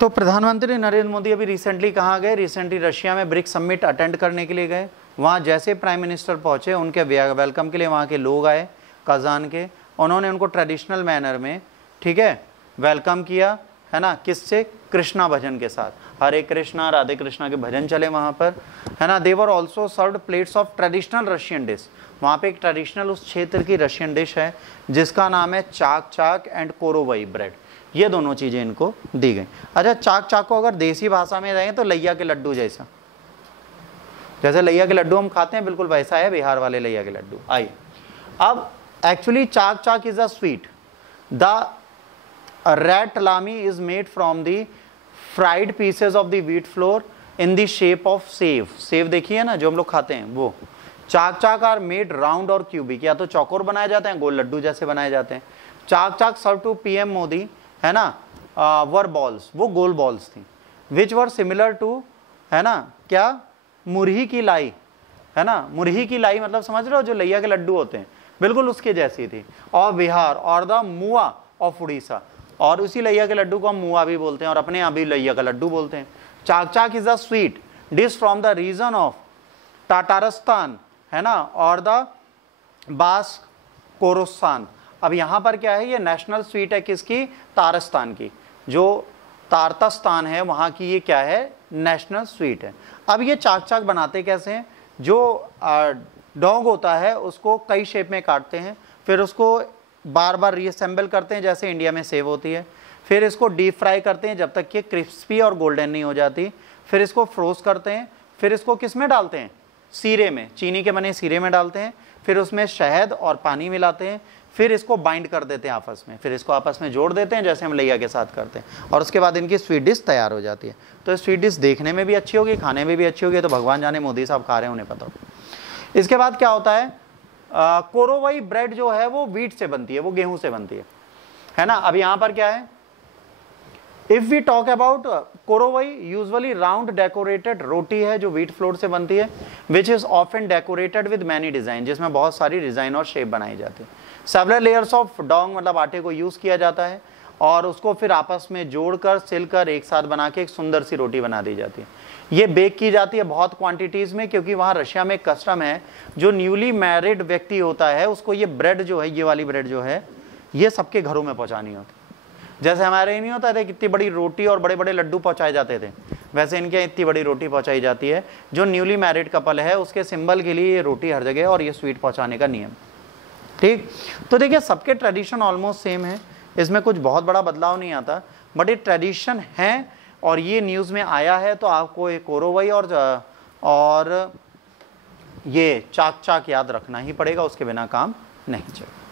तो प्रधानमंत्री नरेंद्र मोदी अभी रिसेंटली कहाँ गए? रिसेंटली रशिया में ब्रिक्स समिट अटेंड करने के लिए गए। वहाँ जैसे प्राइम मिनिस्टर पहुँचे, उनके वेलकम के लिए वहाँ के लोग आए कजान के, उन्होंने उनको ट्रेडिशनल मैनर में, ठीक है, वेलकम किया, है ना, किससे? कृष्णा भजन के साथ, हरे कृष्णा राधे कृष्णा के भजन चले वहाँ पर, है ना। They were also served plates of traditional Russian dish. वहाँ पे एक ट्रेडिशनल उस क्षेत्र की रशियन डिश है जिसका नाम है चाक चाक एंड कोरोवई ब्रेड। ये दोनों चीज़ें इनको दी गई। अच्छा, चाक चाक को अगर देसी भाषा में रहें तो लैया के लड्डू जैसा, जैसे लैया के लड्डू हम खाते हैं बिल्कुल वैसा है बिहार वाले लैया के लड्डू। आइए, अब actually chak chak is a sweet. The red talami is made from the fried pieces of the wheat flour in the shape of sev. Sev देखिए ना जो हम लोग खाते हैं वो। Chak chak are made round और क्यूबिक, या तो चौकोर बनाए जाते हैं, गोल लड्डू जैसे बनाए जाते हैं। Chak chalk serve to PM Modi, है ना, वर बॉल्स, वो गोल बॉल्स थी, विच वर सिमिलर टू, है ना, क्या? मुरही की लाई, है ना। मुरही की लाई मतलब समझ रहे हो, जो लैया के लड्डू होते हैं, बिल्कुल उसके जैसी थी। और बिहार और द मुआ ऑफ उड़ीसा, और उसी लैया के लड्डू को हम मुआ भी बोलते हैं और अपने यहाँ भी लैया का लड्डू बोलते हैं। Chak chak is a sweet dish from the region of Tatarstan, है ना, और द बास कोरोस्तान। अब यहाँ पर क्या है, ये नेशनल स्वीट है किसकी? तारस्तान की। जो तारतस्तान है वहाँ की ये क्या है? नेशनल स्वीट है। अब ये चाक चाक बनाते कैसे हैं? जो डॉग होता है उसको कई शेप में काटते हैं, फिर उसको बार बार रीअसेंबल करते हैं जैसे इंडिया में सेव होती है, फिर इसको डीप फ्राई करते हैं जब तक कि क्रिस्पी और गोल्डन नहीं हो जाती, फिर इसको फ्रोज करते हैं, फिर इसको किस में डालते हैं? सीरे में, चीनी के बने सीरे में डालते हैं, फिर उसमें शहद और पानी मिलाते हैं, फिर इसको बाइंड कर देते हैं आपस में, फिर इसको आपस में जोड़ देते हैं जैसे हम लैया के साथ करते हैं, और उसके बाद इनकी स्वीट डिश तैयार हो जाती है। तो स्वीट डिश देखने में भी अच्छी होगी, खाने में भी अच्छी होगी, तो भगवान जाने मोदी साहब खा रहे हैं, उन्हें पता हो। इसके बाद क्या होता है? कोरोवई ब्रेड जो है वो व्हीट से बनती है, वो गेहूं से बनती है ना। अब यहाँ पर क्या है? If we talk about korovai, usually round decorated roti है जो व्हीट फ्लोर से बनती है, which is often decorated with many design, जिसमें बहुत सारी डिजाइन और शेप बनाई जाती है। सेवरल लेयर्स ऑफ डोंग मतलब आटे को यूज किया जाता है और उसको फिर आपस में जोड़कर सिलकर एक साथ बना के एक सुंदर सी रोटी बना दी जाती है। ये बेक की जाती है बहुत क्वांटिटीज में, क्योंकि वहाँ रशिया में कस्टम है, जो न्यूली मैरिड व्यक्ति होता है उसको ये ब्रेड जो है, ये वाली ब्रेड जो है, ये सबके घरों में पहुँचानी होती है। जैसे हमारे ही नहीं होता था कितनी बड़ी रोटी और बड़े बड़े लड्डू पहुँचाए जाते थे, वैसे इनके इतनी बड़ी रोटी पहुँचाई जाती है। जो न्यूली मैरिड कपल है उसके सिंबल के लिए ये रोटी हर जगह और ये स्वीट पहुँचाने का नियम। ठीक, तो देखिए सबके ट्रेडिशन ऑलमोस्ट सेम है, इसमें कुछ बहुत बड़ा बदलाव नहीं आता, बट ये ट्रेडिशन है और ये न्यूज़ में आया है, तो आपको एक कोरोवई और ये चाक चाक याद रखना ही पड़ेगा, उसके बिना काम नहीं चलेगा।